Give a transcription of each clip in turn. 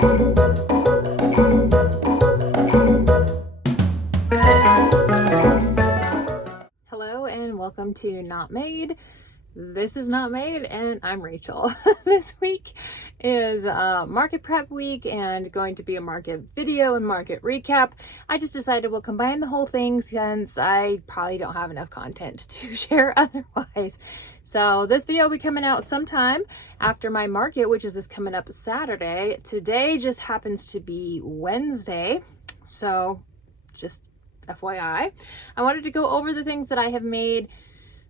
Hello and welcome to Not Made. This is Not Made and I'm Rachel. This week is market prep week and going to be a market video and market recap. I just decided we'll combine the whole thing since I probably don't have enough content to share otherwise. So this video will be coming out sometime after my market, which is coming up Saturday. Today just happens to be Wednesday, so just FYI. I wanted to go over the things that I have made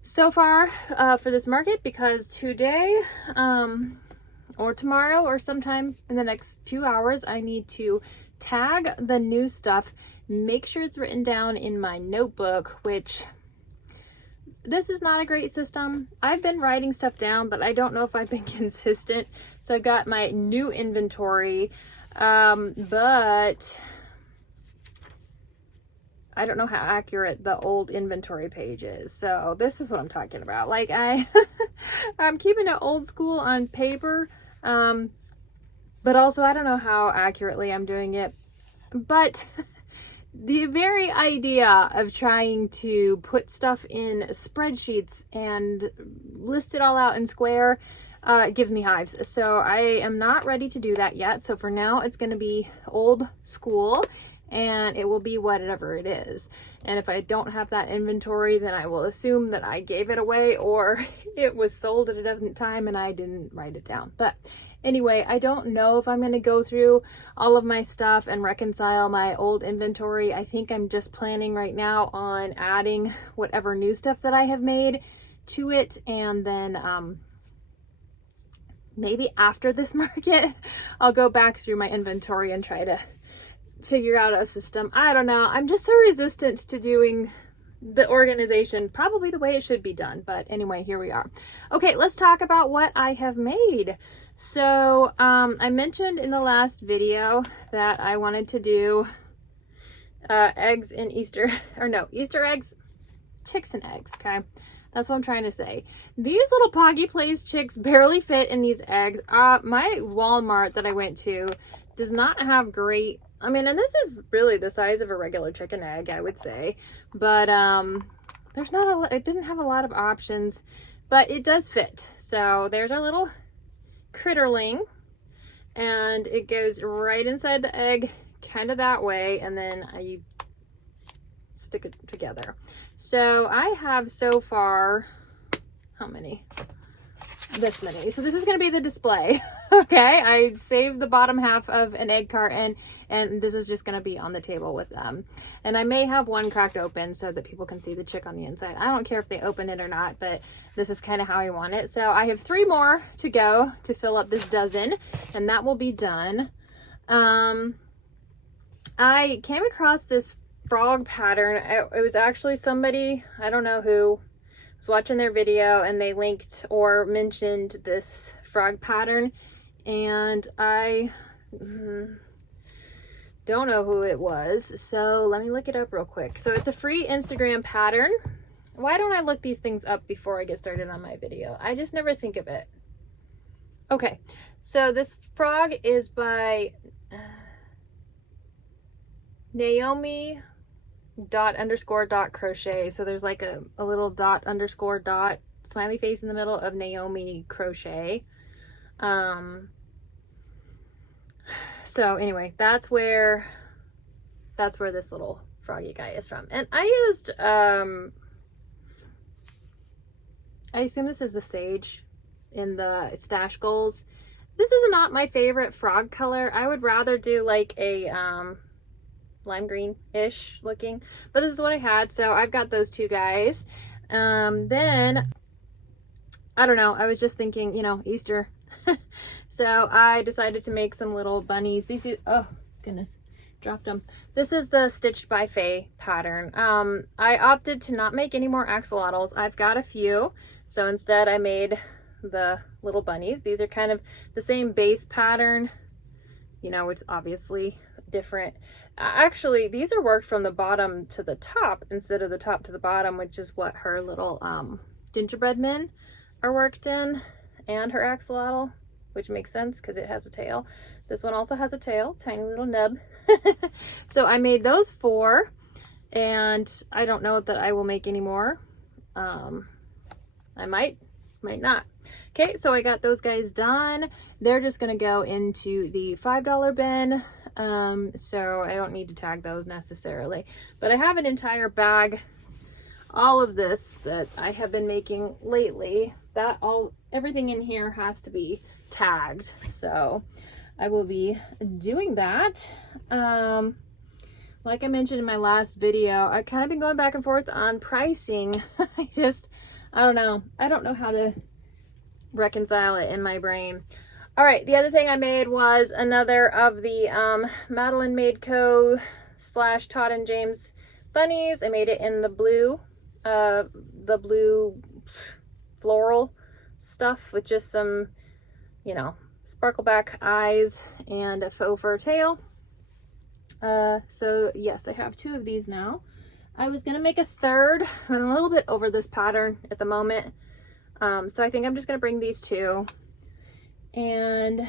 so far for this market because today or tomorrow or sometime in the next few hours I need to tag the new stuff, make sure it's written down in my notebook, which this is not a great system. I've been writing stuff down, but I don't know if I've been consistent. So I've got my new inventory, but I don't know how accurate the old inventory page is. So this is what I'm talking about. Like I'm keeping it old school on paper, but also I don't know how accurately I'm doing it. But the very idea of trying to put stuff in spreadsheets and list it all out in square gives me hives. So I am not ready to do that yet. So for now, it's going to be old school. And it will be whatever it is. And if I don't have that inventory, then I will assume that I gave it away or it was sold at a different time and I didn't write it down. But anyway, I don't know if I'm going to go through all of my stuff and reconcile my old inventory. I think I'm just planning right now on adding whatever new stuff that I have made to it. And then maybe after this market, I'll go back through my inventory and try to figure out a system. I don't know. I'm just so resistant to doing the organization probably the way it should be done. But anyway, here we are. Okay, let's talk about what I have made. So I mentioned in the last video that I wanted to do eggs in Easter, or no, Easter eggs, chicks and eggs, okay? That's what I'm trying to say. These little Poggy Plays chicks barely fit in these eggs. My Walmart that I went to does not have great, I mean, and this is really the size of a regular chicken egg, I would say, but there's not a lot, it didn't have a lot of options, but it does fit. So there's our little critterling, and it goes right inside the egg, kind of that way, and then you stick it together. So I have so far, how many? This many. So this is going to be the display. Okay, I saved the bottom half of an egg carton and this is just going to be on the table with them. And I may have one cracked open so that people can see the chick on the inside. I don't care if they open it or not, but this is kind of how I want it. So I have 3 more to go to fill up this dozen and that will be done. I came across this frog pattern. It was actually somebody, I don't know who, was watching their video and they linked or mentioned this frog pattern, and I don't know who it was, so let me look it up real quick. So it's a free Instagram pattern. Why don't I look these things up before I get started on my video? I just never think of it. Okay, so this frog is by Naomi _dot crochet. So there's like a little dot _ dot smiley face in the middle of Naomi crochet. So anyway, that's where this little froggy guy is from. And I used I assume this is the sage in the stash goals. This is not my favorite frog color. I would rather do like a lime green-ish looking, but this is what I had, so I've got those 2 guys. Then I don't know, I was just thinking, you know, Easter. So I decided to make some little bunnies. These, oh goodness, dropped them. This is the Stitched by Faye pattern. I opted to not make any more axolotls. I've got a few, so instead I made the little bunnies. These are kind of the same base pattern, you know, it's obviously different. Actually, these are worked from the bottom to the top instead of the top to the bottom, which is what her little gingerbread men are worked in, and her axolotl. which makes sense because it has a tail. This one also has a tail, tiny little nub. So I made those 4, and I don't know that I will make any more. I might not. Okay, so I got those guys done. They're just gonna go into the $5 bin. So I don't need to tag those necessarily, but I have an entire bag, all of this that I have been making lately, everything in here has to be tagged. So I will be doing that. Like I mentioned in my last video, I've kind of been going back and forth on pricing. I don't know how to reconcile it in my brain. All right, the other thing I made was another of the Madeline Made Co. / Todd and James bunnies. I made it in the blue floral stuff with just some, you know, sparkleback eyes and a faux fur tail. So yes, I have 2 of these now. I was gonna make a third. I'm a little bit over this pattern at the moment. So I think I'm just gonna bring these 2. And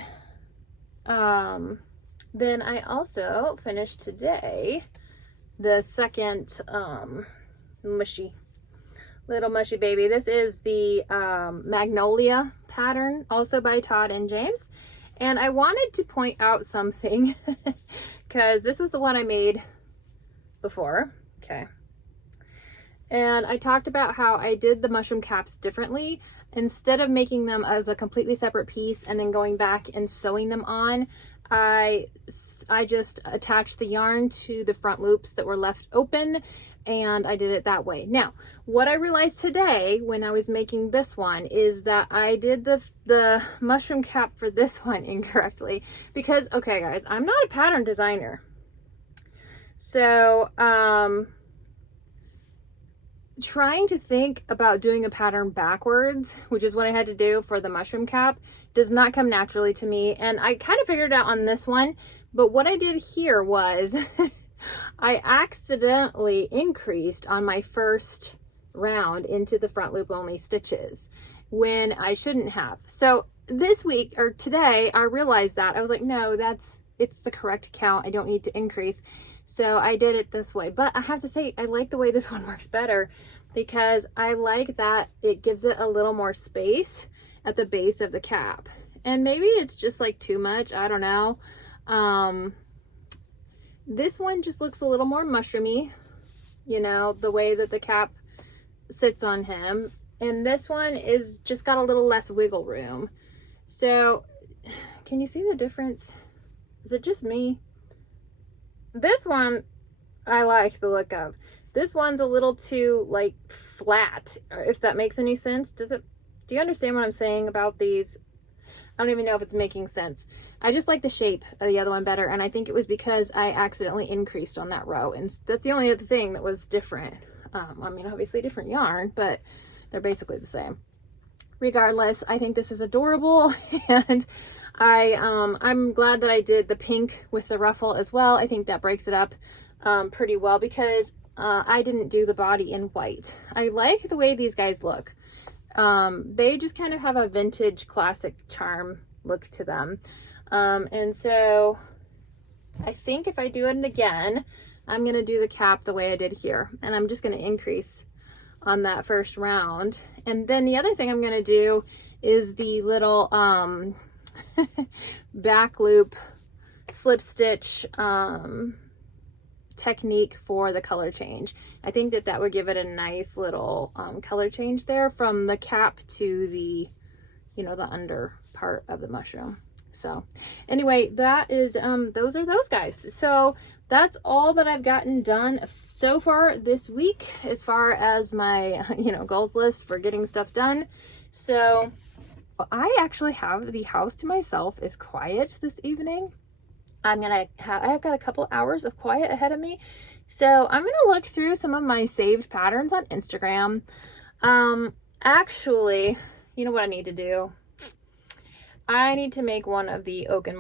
then I also finished today the second little mushy baby. This is the Magnolia pattern, also by Todd and James. And I wanted to point out something because this was the one I made before. Okay. And I talked about how I did the mushroom caps differently. Instead of making them as a completely separate piece and then going back and sewing them on, I just attached the yarn to the front loops that were left open, and I did it that way. Now, what I realized today when I was making this one is that I did the mushroom cap for this one incorrectly because, okay guys, I'm not a pattern designer. So, trying to think about doing a pattern backwards, which is what I had to do for the mushroom cap, does not come naturally to me. And I kind of figured it out on this one, but what I did here was I accidentally increased on my first round into the front loop only stitches when I shouldn't have. So this week or today, I realized that. I was like, no, it's the correct count. I don't need to increase. So I did it this way, but I have to say, I like the way this one works better because I like that it gives it a little more space at the base of the cap. And maybe it's just like too much, I don't know. This one just looks a little more mushroomy, you know, the way that the cap sits on him. And this one is just got a little less wiggle room. So can you see the difference? Is it just me? This one I like the look of. This one's a little too like flat, if that makes any sense. Do you understand what I'm saying about these? I don't even know if it's making sense. I just like the shape of the other one better, and I think it was because I accidentally increased on that row, and that's the only other thing that was different. I mean, obviously different yarn, but they're basically the same. Regardless, I think this is adorable, and I'm glad that I did the pink with the ruffle as well. I think that breaks it up pretty well because I didn't do the body in white. I like the way these guys look. They just kind of have a vintage classic charm look to them. And so I think if I do it again, I'm going to do the cap the way I did here. And I'm just going to increase on that first round. And then the other thing I'm going to do is the little back loop slip stitch technique for the color change. I think that would give it a nice little color change there from the cap to the, you know, the under part of the mushroom. So anyway, that is those are those guys. So that's all that I've gotten done so far this week as far as my, you know, goals list for getting stuff done. So I actually have the house to myself. Is quiet this evening. I've got a couple hours of quiet ahead of me. So I'm going to look through some of my saved patterns on Instagram. Actually, you know what I need to do? I need to make one of the Oak and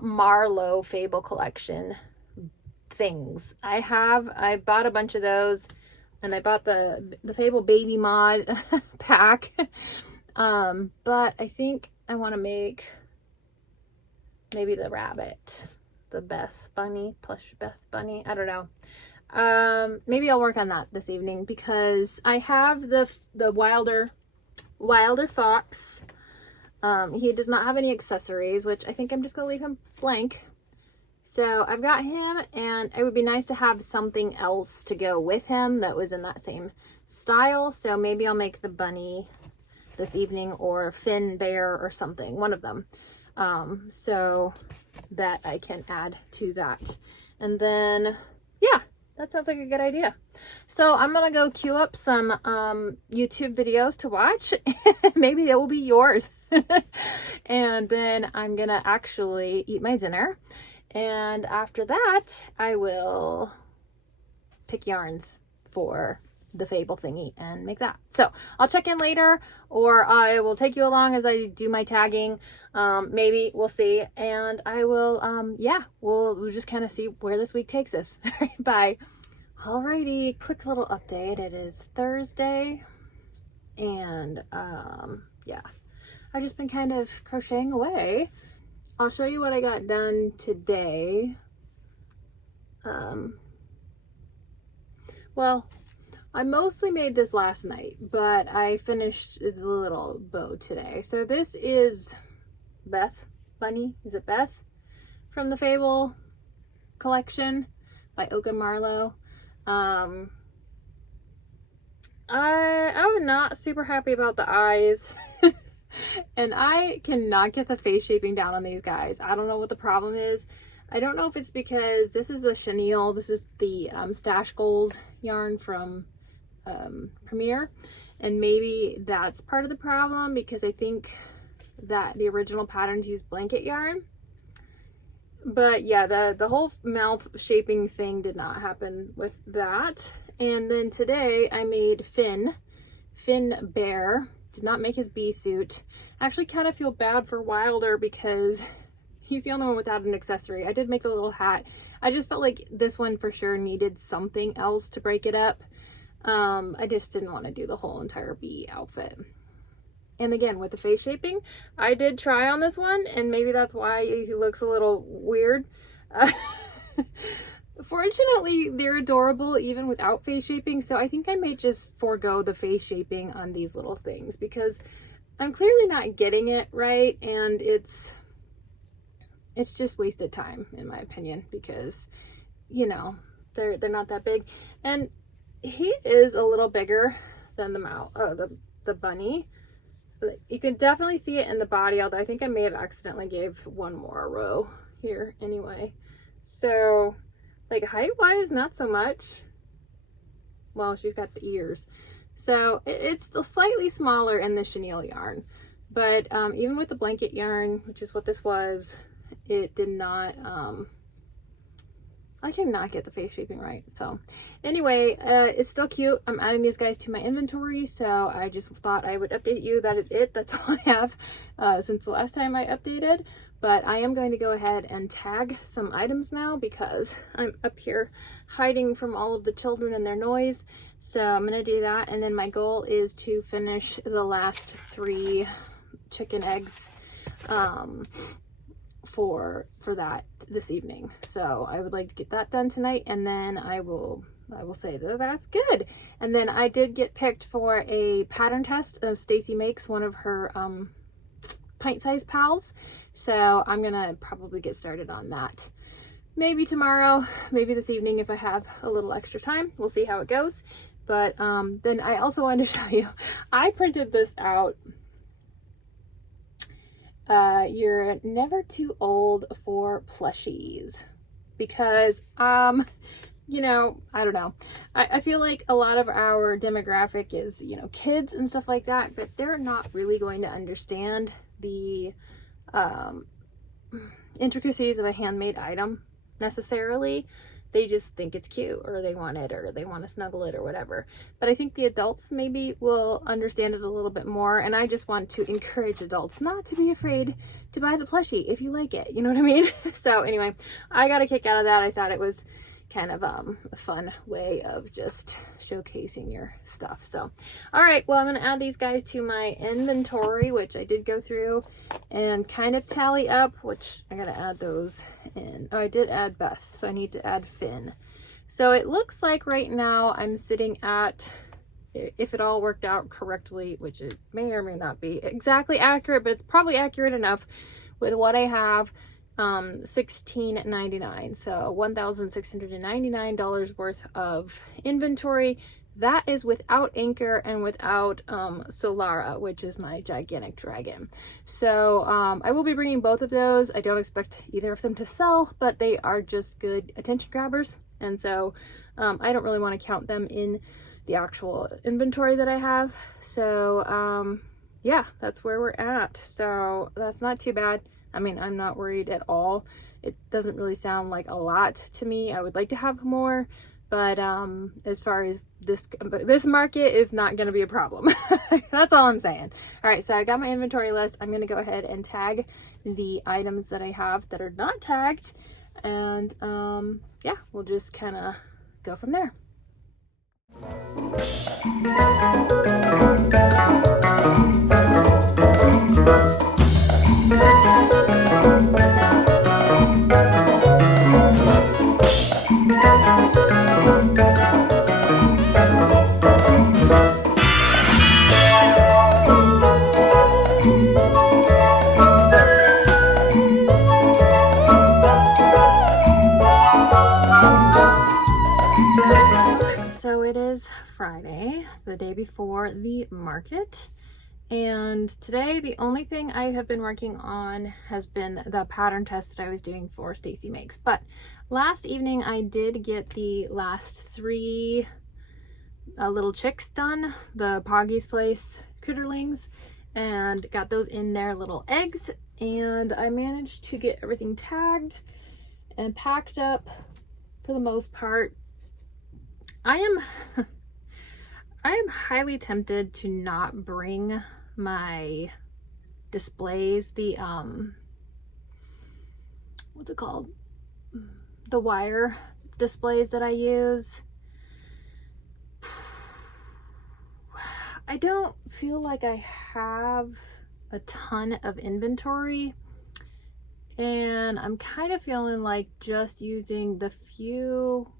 Marlowe Fable collection things. I bought a bunch of those, and I bought the Fable Baby Mod pack. But I think I want to make maybe the rabbit, the Beth Bunny, plush Beth Bunny. I don't know. Maybe I'll work on that this evening because I have the Wilder Fox. He does not have any accessories, which I think I'm just gonna leave him blank. So I've got him, and it would be nice to have something else to go with him that was in that same style. So maybe I'll make the bunny this evening, or Finn Bear or something, one of them, so that I can add to that. And then, yeah, that sounds like a good idea. So I'm gonna go queue up some YouTube videos to watch. Maybe it will be yours. And then I'm gonna actually eat my dinner. And after that, I will pick yarns for the Fable thingy and make that. So I'll check in later, or I will take you along as I do my tagging. Maybe we'll see. And I will, yeah, we'll just kind of see where this week takes us. Bye. Alrighty, quick little update. It is Thursday, and yeah, I've just been kind of crocheting away. I'll show you what I got done today. Well, I mostly made this last night, but I finished the little bow today. So this is Beth Bunny. Is it Beth? From the Fable collection by Oak and Marlowe. I'm not super happy about the eyes. And I cannot get the face shaping down on these guys. I don't know what the problem is. I don't know if it's because this is the chenille. This is the Stash Goals yarn from Premier. And maybe that's part of the problem, because I think that the original patterns use blanket yarn. But yeah, the whole mouth shaping thing did not happen with that. And then today I made Finn Bear. Did not make his bee suit. I actually kind of feel bad for Wilder because he's the only one without an accessory. I did make a little hat. I just felt like this one for sure needed something else to break it up. I just didn't want to do the whole entire bee outfit. And again, with the face shaping, I did try on this one, and maybe that's why he looks a little weird. Fortunately, they're adorable even without face shaping, so I think I may just forego the face shaping on these little things because I'm clearly not getting it right, and it's just wasted time in my opinion, because you know, they're not that big. And he is a little bigger than the bunny. You can definitely see it in the body, although I think I may have accidentally gave one more row here anyway. So like height wise, not so much. Well, she's got the ears. So it's still slightly smaller in the chenille yarn. But even with the blanket yarn, which is what this was, it did not, I cannot get the face shaping right. So anyway, it's still cute. I'm adding these guys to my inventory. So I just thought I would update you. That is it. That's all I have since the last time I updated. But I am going to go ahead and tag some items now because I'm up here hiding from all of the children and their noise. So I'm going to do that. And then my goal is to finish the last 3 chicken eggs for that this evening. So I would like to get that done tonight, and then I will say that that's good. And then I did get picked for a pattern test of Stacy Makes, one of her pint-sized pals. So I'm gonna probably get started on that. Maybe tomorrow, maybe this evening if I have a little extra time. We'll see how it goes. But then I also wanted to show you, I printed this out. You're never too old for plushies, because you know, I don't know, I feel like a lot of our demographic is, you know, kids and stuff like that, but they're not really going to understand the intricacies of a handmade item necessarily. They just think it's cute, or they want it, or they want to snuggle it, or whatever. But I think the adults maybe will understand it a little bit more, and I just want to encourage adults not to be afraid to buy the plushie if you like it, you know what I mean? So anyway, I got a kick out of that. I thought it was kind of a fun way of just showcasing your stuff. So, all right, well, I'm going to add these guys to my inventory, which I did go through and kind of tally up, which I got to add those in. Oh, I did add Beth, so I need to add Finn. So it looks like right now I'm sitting at, if it all worked out correctly, which it may or may not be exactly accurate, but it's probably accurate enough with what I have, $16.99. So $1,699 worth of inventory. That is without Anchor and without Solara, which is my gigantic dragon. So I will be bringing both of those. I don't expect either of them to sell, but they are just good attention grabbers. And so I don't really want to count them in the actual inventory that I have. So yeah, that's where we're at. So that's not too bad. I mean, I'm not worried at all. It doesn't really sound like a lot to me. I would like to have more, but as far as this market is not going to be a problem. That's all I'm saying. All right, so I got my inventory list. I'm going to go ahead and tag the items that I have that are not tagged, and yeah, we'll just kind of go from there. So it is Friday, the day before the market, and today the only thing I have been working on has been the pattern test that I was doing for Stacy Makes. But last evening I did get the last 3 little chicks done, the Poggy's Place Critterlings, and got those in their little eggs, and I managed to get everything tagged and packed up for the most part. I am highly tempted to not bring my displays, the what's it called, the wire displays that I use. I don't feel like I have a ton of inventory, and I'm kind of feeling like just using the few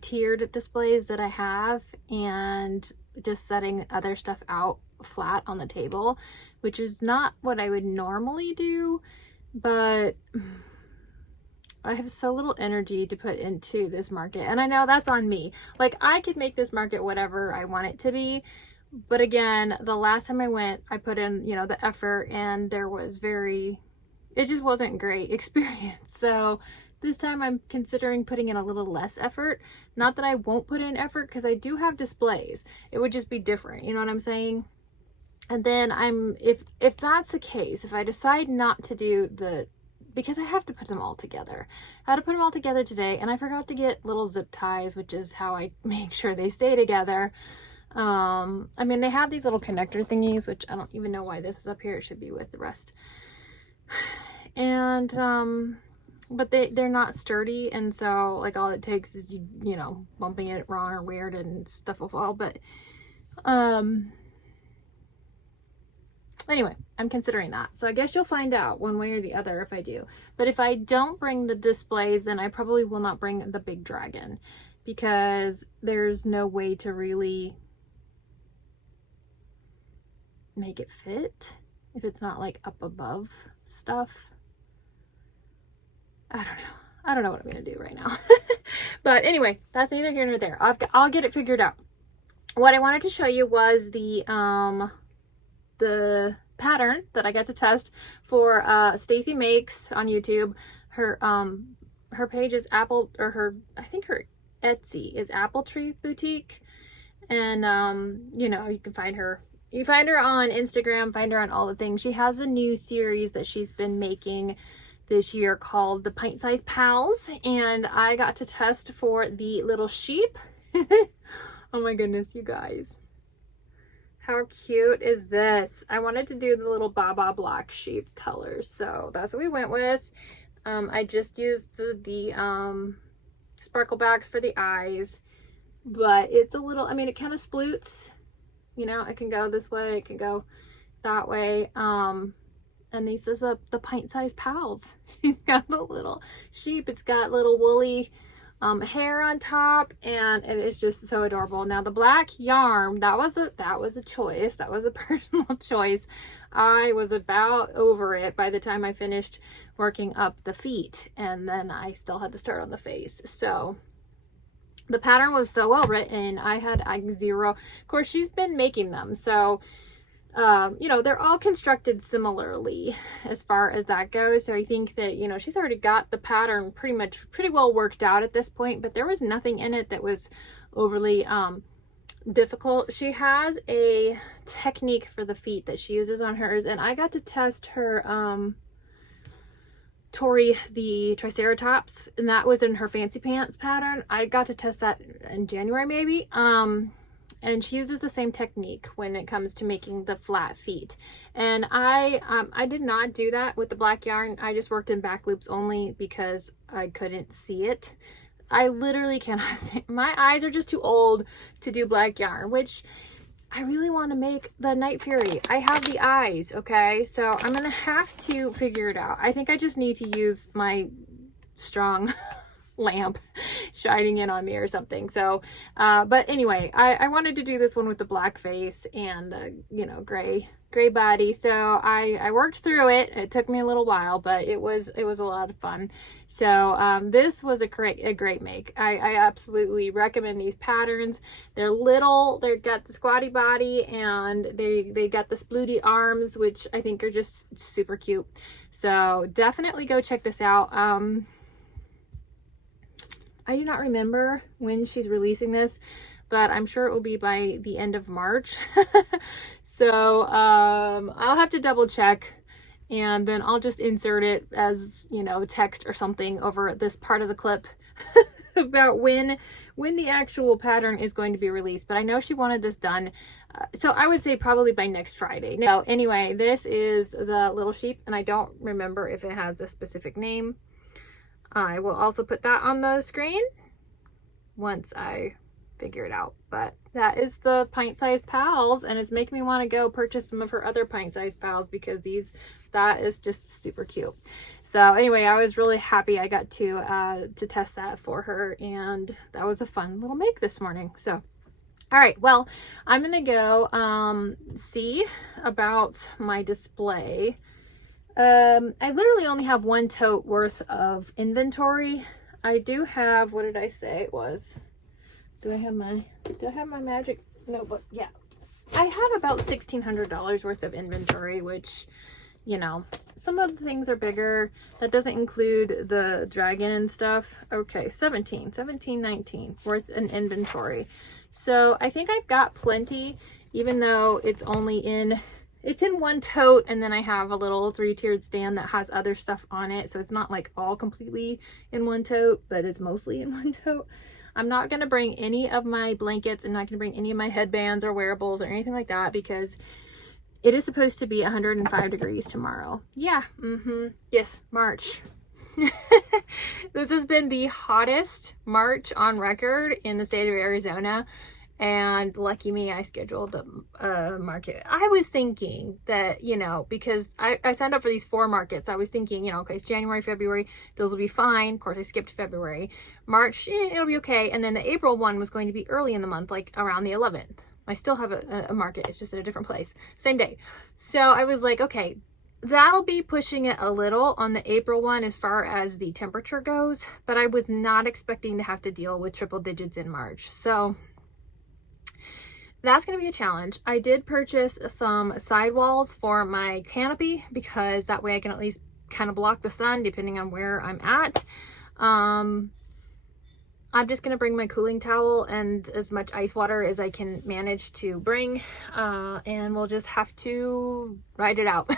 tiered displays that I have and just setting other stuff out flat on the table, which is not what I would normally do, but I have so little energy to put into this market, and I know that's on me. Like, I could make this market whatever I want it to be, but again, the last time I went, I put in, you know, the effort, and it just wasn't great experience. So this time I'm considering putting in a little less effort. Not that I won't put in effort, because I do have displays. It would just be different, you know what I'm saying? And then if that's the case, if I decide not to do because I have to put them all together. I had to put them all together today, and I forgot to get little zip ties, which is how I make sure they stay together. I mean, they have these little connector thingies, which I don't even know why this is up here. It should be with the rest. And but they're not sturdy, and so like all it takes is you know, bumping it wrong or weird and stuff will fall. But anyway, I'm considering that, so I guess you'll find out one way or the other if I do. But if I don't bring the displays, then I probably will not bring the big dragon, because there's no way to really make it fit if it's not like up above stuff. I don't know what I'm gonna do right now. But anyway, that's neither here nor there. I'll get it figured out. What I wanted to show you was the pattern that I got to test for Stacy Makes on YouTube. Her page is I think her Etsy is Apple Tree Boutique, and you know, you can find her. You find her on Instagram, find her on all the things. She has a new series that she's been making this year called the Pint Size Pals, and I got to test for the little sheep. Oh my goodness, you guys. How cute is this? I wanted to do the little Baba Black sheep colors, so that's what we went with. I just used the sparkle backs for the eyes, but it's a little, I mean, it kind of sploots, you know, it can go this way, it can go that way. And this is the pint-sized pals. She's got the little sheep. It's got little woolly hair on top, and it is just so adorable. Now the black yarn, that was a choice. That was a personal choice. I was about over it by the time I finished working up the feet, and then I still had to start on the face. So the pattern was so well written. I had zero, of course she's been making them, so you know, they're all constructed similarly as far as that goes. So I think that, you know, she's already got the pattern pretty well worked out at this point, but there was nothing in it that was overly difficult. She has a technique for the feet that she uses on hers, and I got to test her Tori the Triceratops, and that was in her fancy pants pattern. I got to test that in January maybe. And she uses the same technique when it comes to making the flat feet. And I did not do that with the black yarn. I just worked in back loops only because I couldn't see it. I literally cannot see. My eyes are just too old to do black yarn, which I really want to make the Night Fury. I have the eyes, okay? So I'm going to have to figure it out. I think I just need to use my strong lamp shining in on me or something. So but anyway, I wanted to do this one with the black face and you know, gray body. So I worked through it. It took me a little while, but it was a lot of fun. So this was a great make. I absolutely recommend these patterns. They're little, they've got the squatty body, and they got the splooty arms, which I think are just super cute. So definitely go check this out. I do not remember when she's releasing this, but I'm sure it will be by the end of March. So I'll have to double check, and then I'll just insert it as, you know, text or something over this part of the clip about when the actual pattern is going to be released. But I know she wanted this done, so I would say probably by next Friday. Now, anyway, this is the little sheep, and I don't remember if it has a specific name. I will also put that on the screen once I figure it out. But that is the pint-sized pals, and it's making me want to go purchase some of her other pint-sized pals because that is just super cute. So anyway, I was really happy I got to test that for her, and that was a fun little make this morning. So all right, well, I'm gonna go see about my display. I literally only have one tote worth of inventory. I do have, what did I say it was? Do I have my magic notebook? Yeah. I have about $1,600 worth of inventory, which, you know, some of the things are bigger. That doesn't include the dragon and stuff. Okay, $19 worth in inventory. So I think I've got plenty, even though it's only in one tote, and then I have a little 3-tiered stand that has other stuff on it, so it's not like all completely in one tote, but it's mostly in one tote. I'm not going to bring any of my blankets. I'm not going to bring any of my headbands or wearables or anything like that because it is supposed to be 105 degrees tomorrow. Yeah, yes, March. This has been the hottest March on record in the state of Arizona. And lucky me, I scheduled a market. I was thinking that, you know, because I signed up for these 4 markets. I was thinking, you know, okay, it's January, February, those will be fine. Of course, I skipped February. March, it'll be okay. And then the April one was going to be early in the month, like around the 11th. I still have a market. It's just at a different place. Same day. So I was like, okay, that'll be pushing it a little on the April one as far as the temperature goes. But I was not expecting to have to deal with triple digits in March. So that's going to be a challenge. I did purchase some sidewalls for my canopy because that way I can at least kind of block the sun depending on where I'm at. I'm just going to bring my cooling towel and as much ice water as I can manage to bring, and we'll just have to ride it out.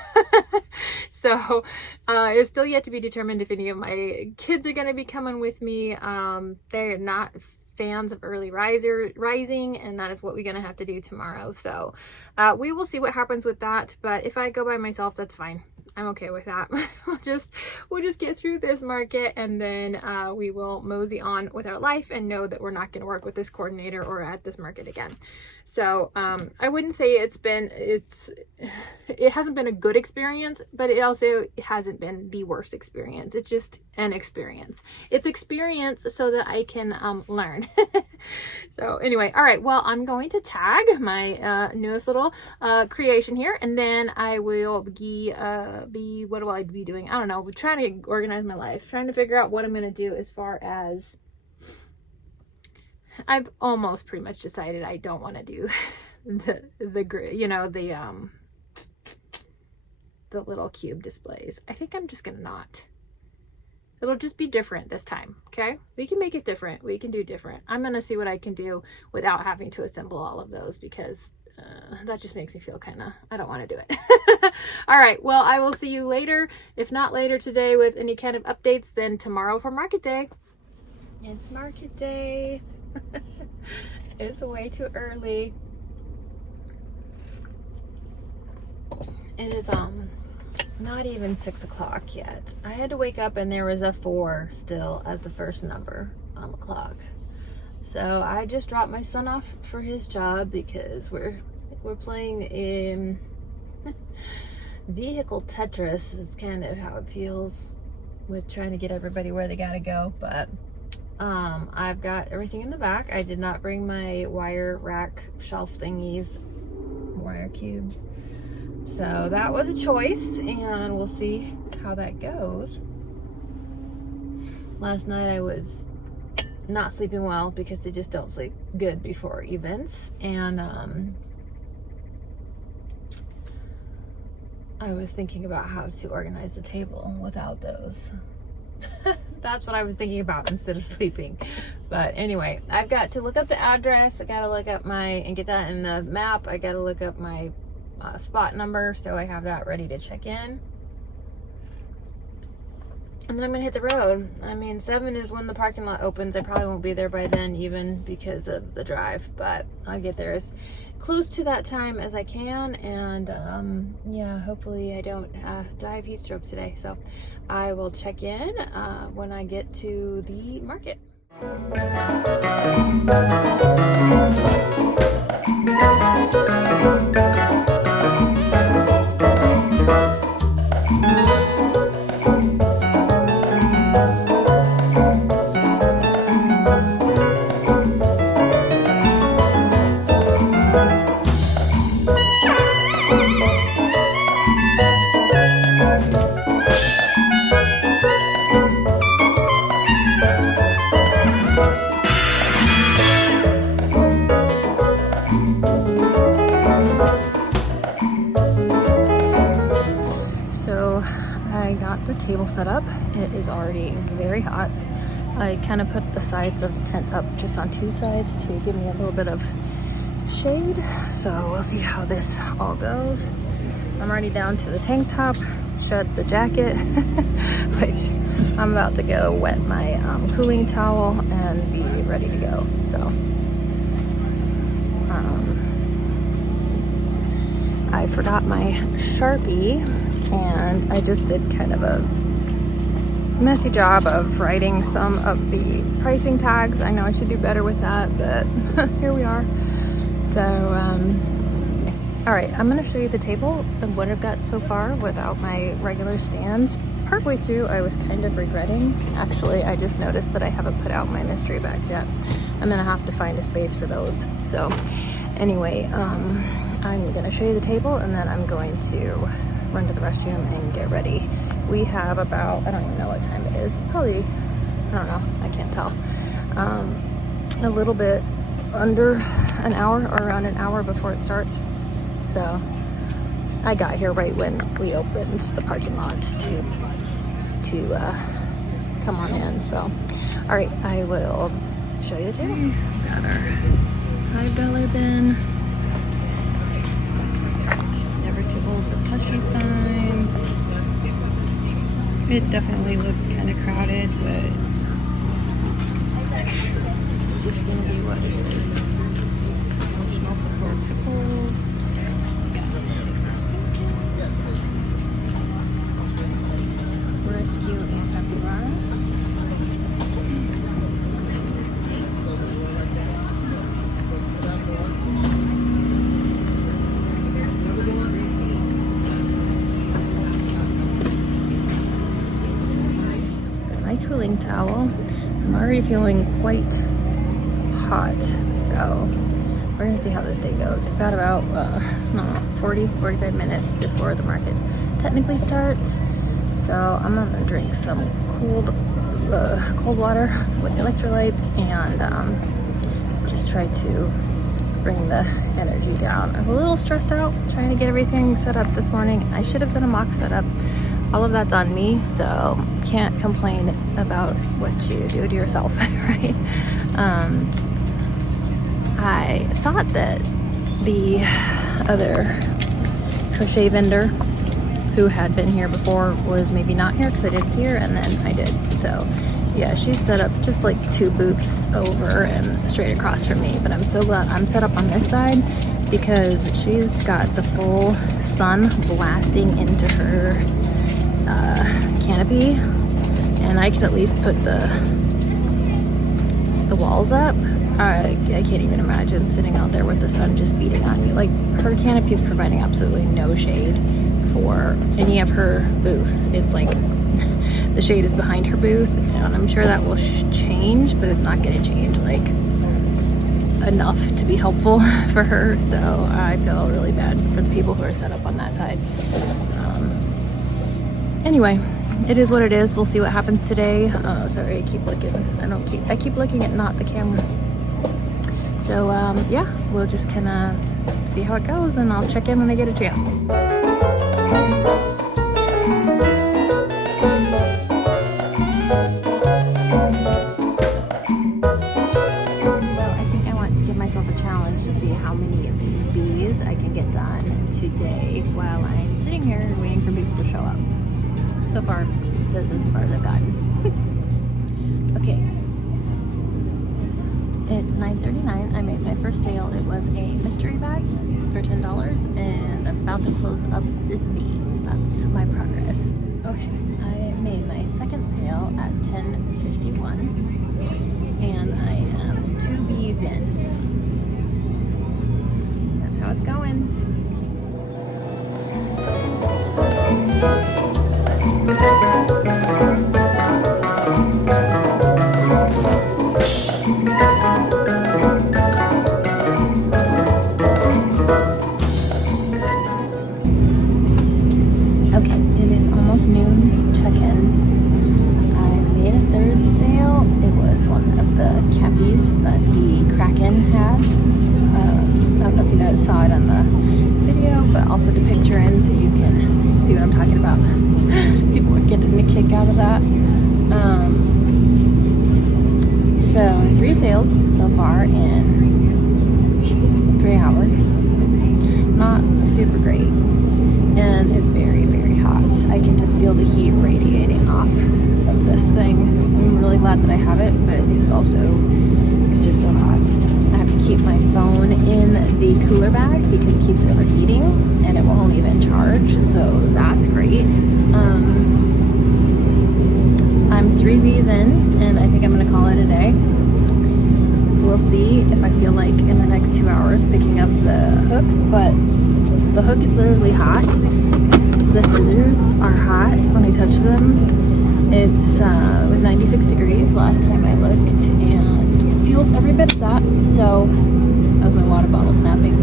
So it's still yet to be determined if any of my kids are going to be coming with me. They're not fans of early rising, and that is what we're gonna have to do tomorrow. So we will see what happens with that, but if I go by myself, that's fine. I'm okay with that. we'll just get through this market, and then we will mosey on with our life and know that we're not going to work with this coordinator or at this market again. So I wouldn't say it hasn't been a good experience, but it also hasn't been the worst experience. It's just an experience. It's experience so that I can learn. So anyway, all right, well, I'm going to tag my newest little creation here, and then I will what will I be doing? I don't know. We're trying to organize my life, trying to figure out what I'm going to do as far as I've almost pretty much decided I don't want to do the little cube displays. I think I'm just gonna not. It'll just be different this time. Okay, we can make it different. We can do different. I'm gonna see what I can do without having to assemble all of those, because that just makes me feel kind of, I don't want to do it. All right, well, I will see you later. If not later today with any kind of updates, then tomorrow for market day. It's market day. It's way too early. It is not even 6 o'clock yet. I had to wake up and there was a 4 still as the first number on the clock. So I just dropped my son off for his job because we're playing in vehicle Tetris is kind of how it feels with trying to get everybody where they gotta go. But I've got everything in the back. I did not bring my wire rack shelf thingies, wire cubes. So that was a choice, and we'll see how that goes. Last night I was not sleeping well because I just don't sleep good before events, and I was thinking about how to organize the table without those. That's what I was thinking about instead of sleeping. But anyway, I've got to look up the address. I got to look up and get that in the map. I got to look up my spot number, so I have that ready to check in. And then I'm gonna hit the road. I mean, 7 is when the parking lot opens. I probably won't be there by then, even because of the drive, but I'll get there as close to that time as I can. And yeah, hopefully I don't die of heat stroke today. So I will check in when I get to the market. Table set up. It is already very hot. I kind of put the sides of the tent up just on 2 sides to give me a little bit of shade. So we'll see how this all goes. I'm already down to the tank top, shed the jacket, which I'm about to go wet my cooling towel and be ready to go. So I forgot my Sharpie, and I just did kind of a messy job of writing some of the pricing tags. I know I should do better with that, but here we are. So, all right, I'm gonna show you the table and what I've got so far without my regular stands. Partway through, I was kind of regretting. Actually, I just noticed that I haven't put out my mystery bags yet. I'm gonna have to find a space for those. So anyway, I'm gonna show you the table, and then I'm going to run to the restroom and get ready. We have about, I don't even know what time it is. Probably, I don't know, I can't tell. A little bit under an hour, or around an hour before it starts. So I got here right when we opened the parking lot to come on in. So, all right, I will show you the table. Got our $5 bin. Never too old for plushie sign. It definitely looks kind of crowded, but it's just gonna be what it is. Emotional support, pickles. rescue a capybara. Got my cooling towel. I'm already feeling quite hot, so we're gonna see how this day goes. We've got about, I don't know, 45 minutes before the market technically starts. So I'm gonna drink some cold water with electrolytes and just try to bring the energy down. I'm a little stressed out trying to get everything set up this morning. I should have done a mock setup. All of that's on me, so can't complain about what you do to yourself, right? I thought that the other crochet vendor who had been here before was maybe not here, because I did see her and then I did. So yeah, she's set up just like 2 booths over and straight across from me, but I'm so glad I'm set up on this side because she's got the full sun blasting into her canopy, and I could at least put the walls up. I can't even imagine sitting out there with the sun just beating on me. Like, her canopy is providing absolutely no shade for any of her booth. It's like the shade is behind her booth, and I'm sure that will change, but it's not going to change like enough to be helpful for her. So I feel really bad for the people who are set up on that side. Anyway, it is what it is. We'll see what happens today. Sorry, I keep looking. I keep looking at not the camera. So yeah, we'll just kind of see how it goes, and I'll check in when I get a chance. I can get done today while I'm sitting here waiting for people to show up. So far, this is as far as I've gotten. Okay, it's 9:39. I made my first sale. It was a mystery bag for $10, and I'm about to close up this bee. That's my progress. Okay, I made my second sale at 10:51, and I am 2 bees in. How it's going. Okay, it is almost noon. Check-in. I made a 3rd sale. It was one of the cappies that the Kraken had. I don't know if you guys saw it on the video, but I'll put the picture in so you can see what I'm talking about. People were getting a kick out of that. So 3 sales so far in 3 hours. Not super great, and it's very, very hot. I can just feel the heat radiating off of this thing. I'm really glad that I have it, but it's just so hot. I have to keep my phone in the cooler bag because it keeps overheating and it won't even charge, so that's great. I'm 3 bees in, and I think I'm gonna call it a day. We'll see if I feel like in the next 2 hours picking up the hook, but the hook is literally hot. The scissors are hot when I touch them. It was 96 degrees last time I looked, and it feels every bit of that. So that was my water bottle snapping.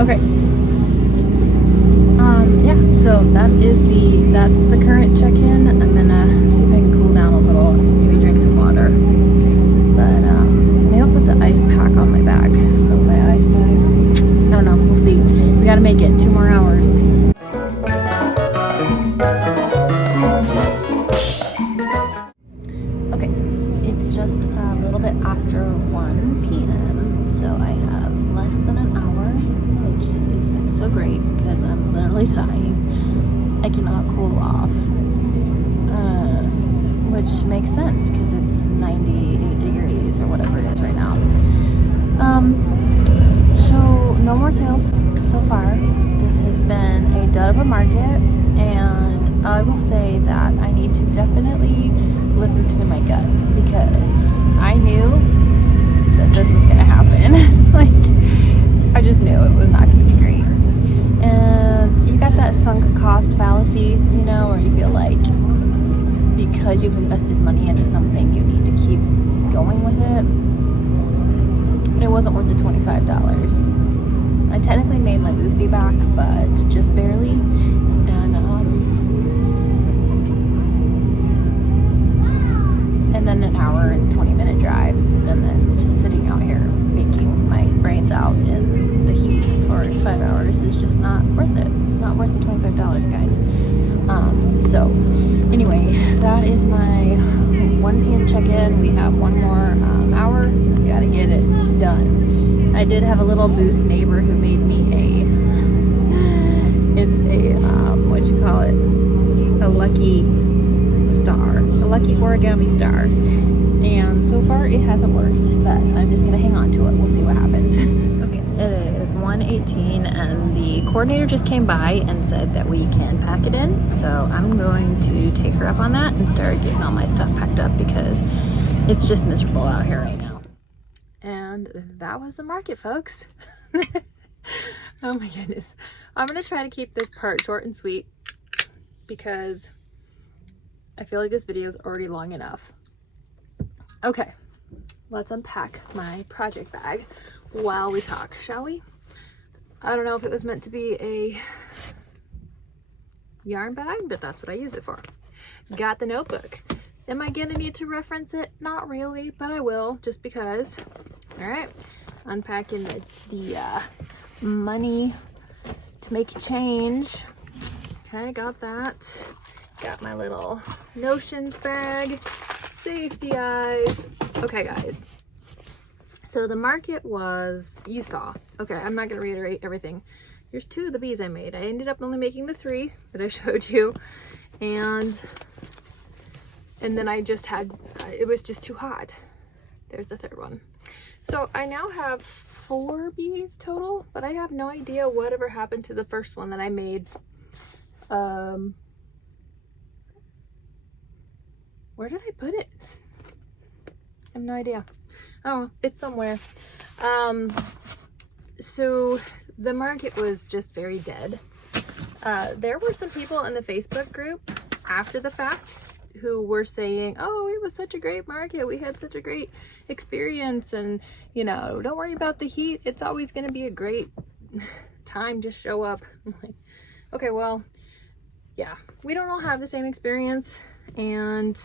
Okay. Yeah, so that's the current check-in. I'm gonna see if I can cool down a little, maybe drink some water. But maybe I'll put the ice pack on my bag from my ice bag. I don't know, we'll see. We gotta make it 2 more hours. Okay, it's just a little bit after 1 p.m. so I have less than an hour, which is so great because I'm literally dying. I cannot cool off, which makes sense because it's 98 degrees or whatever it is right now. So no more sales so far. This has been a dud of a market, and I will say that I need to definitely listen to my gut, because I knew that this was gonna happen. Like, I just knew it was not gonna be great. And you got that sunk cost fallacy, you know, where you feel like because you've invested money into something, you need to keep going with it. And it wasn't worth the $25. I technically made my booth fee back, but just barely. And then an hour and 20-minute drive, and then just sitting out here making my brains out in the heat for 5 hours is just not worth it. It's not worth the $25, guys. So anyway, that is my 1 p.m. check-in. We have one more hour. Gotta get it done. I did have a little booth neighbor who made me it's a what you call it, a lucky star, a lucky origami star, and so far it hasn't worked, but I'm just gonna hang on to it. We'll see what happens. Okay, it is 1:18 and the coordinator just came by and said that we can pack it in, so I'm going to take her up on that and start getting all my stuff packed up, because it's just miserable out here right now. And that was the market, folks. Oh my goodness. I'm gonna try to keep this part short and sweet, because I feel like this video is already long enough. Okay, let's unpack my project bag while we talk, shall we? I don't know if it was meant to be a yarn bag, but that's what I use it for. Got the notebook. Am I gonna need to reference it? Not really, but I will, just because. All right, unpacking the money to make change. Okay, got that. Got my little notions bag, safety eyes. Okay, guys. So the market was, you saw. Okay, I'm not gonna reiterate everything. Here's 2 of the bees I made. I ended up only making the 3 that I showed you. And then I just had, it was just too hot. There's the 3rd one. So I now have 4 bees total, but I have no idea whatever happened to the first one that I made. Where did I put it? I have no idea. Oh, it's somewhere. So the market was just very dead. There were some people in the Facebook group after the fact who were saying, oh, it was such a great market. We had such a great experience. And, you know, don't worry about the heat. It's always going to be a great time. Just show up. I'm like, okay, well, yeah, we don't all have the same experience. And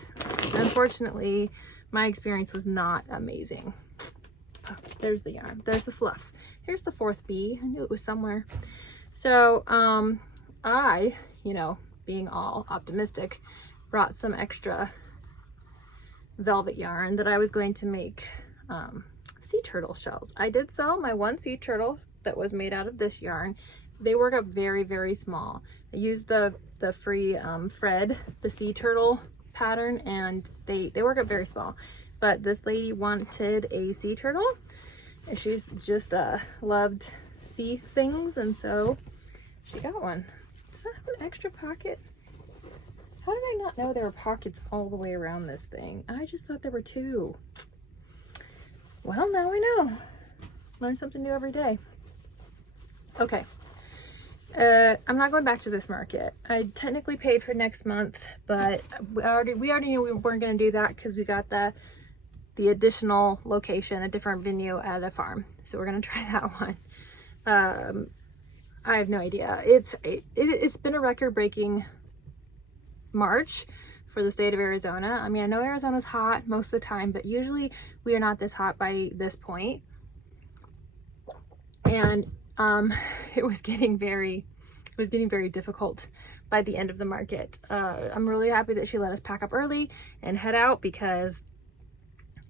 unfortunately, my experience was not amazing. Oh, there's the yarn. There's the fluff. Here's the 4th bee. I knew it was somewhere. So I, you know, being all optimistic, brought some extra velvet yarn that I was going to make sea turtle shells. I did sell my 1 sea turtle that was made out of this yarn. They work up very, very small. I used the free Fred, the sea turtle pattern, and they work up very small. But this lady wanted a sea turtle, and she's just loved sea things, and so she got one. Does that have an extra pocket? How did I not know there were pockets all the way around this thing? I just thought there were 2. Well, now I know. Learn something new every day. Okay. I'm not going back to this market. I technically paid for next month, but we already knew we weren't going to do that because we got the additional location, a different venue at a farm. So we're going to try that one. I have no idea. It's been a record-breaking March for the state of Arizona. I mean, I know Arizona's hot most of the time, but usually we are not this hot by this point. And it was getting very difficult by the end of the market. I'm really happy that she let us pack up early and head out because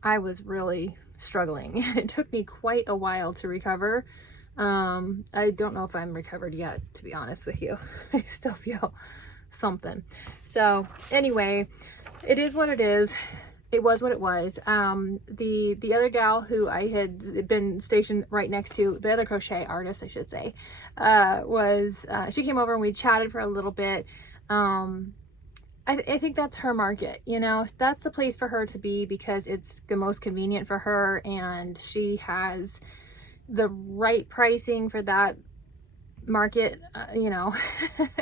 I was really struggling. It took me quite a while to recover. I don't know if I'm recovered yet, to be honest with you. I still feel something. So anyway, it is what it is. It was what it was. The other gal who I had been stationed right next to, the other crochet artist, I should say, she came over and we chatted for a little bit. I think that's her market, you know, that's the place for her to be because it's the most convenient for her and she has the right pricing for that market, you know,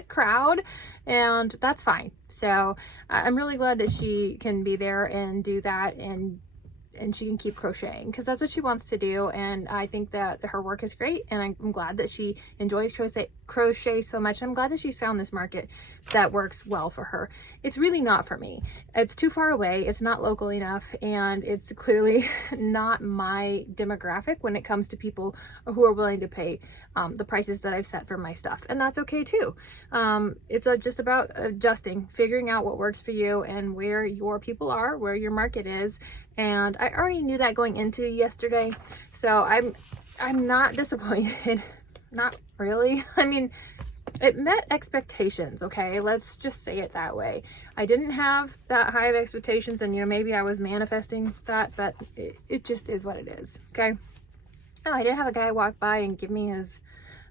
crowd, and that's fine. So I'm really glad that she can be there and do that, and she can keep crocheting because that's what she wants to do. And I think that her work is great, and I'm glad that she enjoys crochet so much. I'm glad that she's found this market that works well for her. It's really not for me. It's too far away, it's not local enough, and it's clearly not my demographic when it comes to people who are willing to pay the prices that I've set for my stuff, and that's okay too. It's just about adjusting, figuring out what works for you and where your people are, where your market is. And I already knew that going into yesterday, so I'm not disappointed. Not really. I mean, it met expectations, okay? Let's just say it that way. I didn't have that high of expectations, and you know, maybe I was manifesting that, but it just is what it is, okay? Oh, I did have a guy walk by and give me his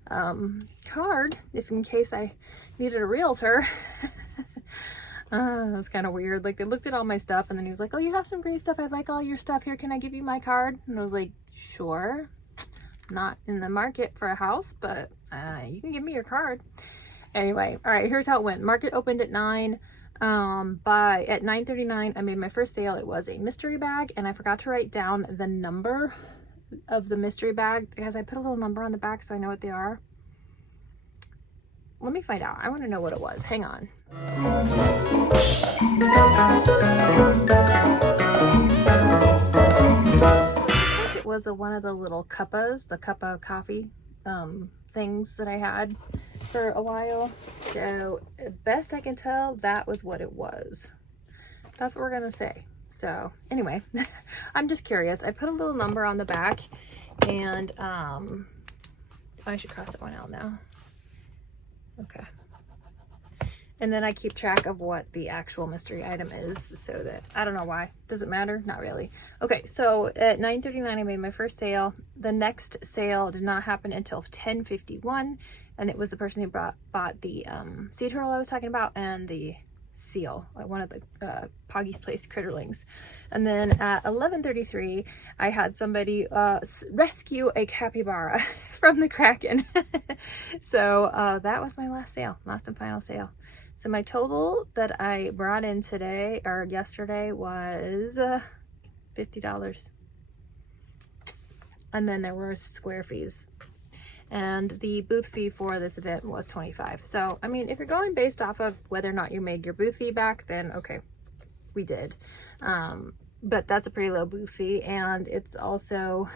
card if in case I needed a realtor. It was kind of weird. Like, they looked at all my stuff and then he was like, oh, you have some great stuff. I like all your stuff. Here, can I give you my card? And I was like, sure. Not in the market for a house, but you can give me your card. Anyway, all right, here's how it went. Market opened at 9. At 9:39, I made my first sale. It was a mystery bag, and I forgot to write down the number of the mystery bag because I put a little number on the back so I know what they are. Let me find out. I want to know what it was. Hang on. It was one of the little cuppas, the cup of coffee things that I had for a while. So best I can tell, that was what it was. That's what we're gonna say. So anyway, I'm just curious. I put a little number on the back, and I should cross that one out now. Okay. And then I keep track of what the actual mystery item is, so that, I don't know why. Does it matter? Not really. Okay, so at 9:39, I made my first sale. The next sale did not happen until 10:51, and it was the person who bought the sea turtle I was talking about and the seal, one of the Poggy's Place critterlings. And then at 11:33, I had somebody rescue a capybara from the Kraken. So that was my last sale, last and final sale. So my total that I brought in today, or yesterday, was $50. And then there were square fees. And the booth fee for this event was $25. So, I mean, if you're going based off of whether or not you made your booth fee back, then okay, we did. But that's a pretty low booth fee, and it's also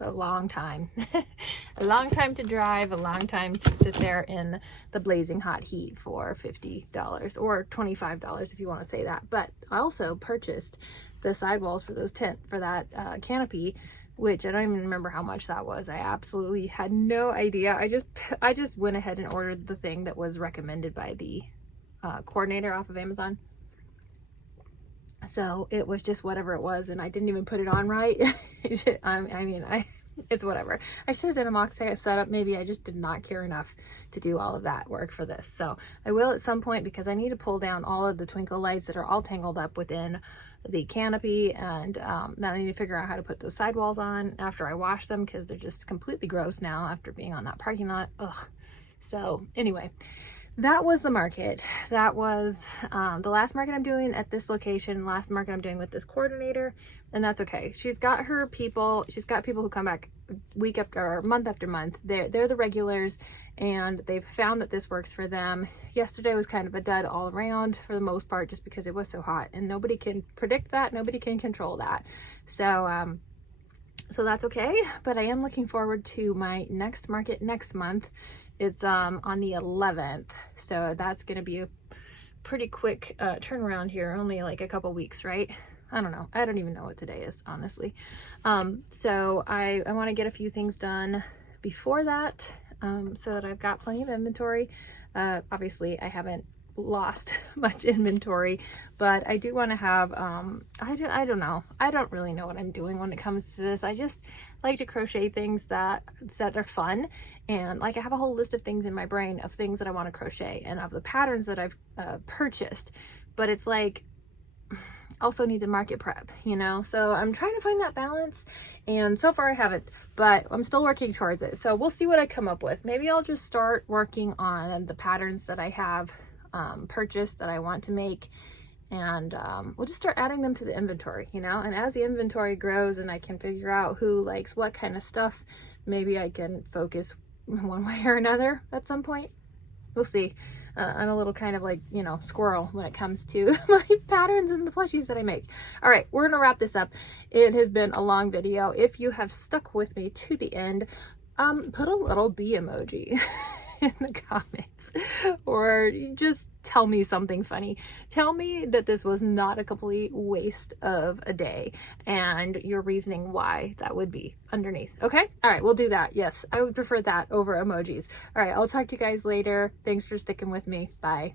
a long time. A long time to drive, a long time to sit there in the blazing hot heat for $50 or $25 if you want to say that. But I also purchased the sidewalls for that canopy, which I don't even remember how much that was. I absolutely had no idea. I just went ahead and ordered the thing that was recommended by the coordinator off of Amazon. So it was just whatever it was, and I didn't even put it on right. It's whatever. I should have done a mock setup. Maybe I just did not care enough to do all of that work for this. So I will at some point, because I need to pull down all of the twinkle lights that are all tangled up within the canopy, and then I need to figure out how to put those sidewalls on after I wash them, because they're just completely gross now after being on that parking lot. Ugh. So anyway, that was the market. That was the last market I'm doing at this location, last market I'm doing with this coordinator, and that's okay. She's got her people. She's got people who come back week after, or month after month. They're the regulars, and they've found that this works for them. Yesterday was kind of a dud all around for the most part, just because it was so hot, and nobody can predict that. Nobody can control that. So that's okay. But I am looking forward to my next market next month. It's on the 11th, so that's going to be a pretty quick turnaround here, only like a couple weeks, right? I don't know. I don't even know what today is, honestly. So I want to get a few things done before that, so that I've got plenty of inventory. Obviously, I haven't lost much inventory, but I do want to have, I don't know. I don't really know what I'm doing when it comes to this. I just like to crochet things that are fun. And like I have a whole list of things in my brain of things that I want to crochet and of the patterns that I've purchased. But it's like, also need to market prep, you know? So I'm trying to find that balance, and so far I haven't, but I'm still working towards it. So we'll see what I come up with. Maybe I'll just start working on the patterns that I have purchased that I want to make, and we'll just start adding them to the inventory, you know? And as the inventory grows and I can figure out who likes what kind of stuff, maybe I can focus one way or another at some point. We'll see. I'm a little kind of like, you know, squirrel when it comes to my patterns and the plushies that I make. All right, we're gonna wrap this up. It has been a long video. If you have stuck with me to the end, put a little bee emoji in the comments, or just tell me something funny. Tell me that this was not a complete waste of a day, and your reasoning why that would be underneath. Okay, all right, we'll do that. Yes, I would prefer that over emojis. All right, I'll talk to you guys later. Thanks for sticking with me. Bye.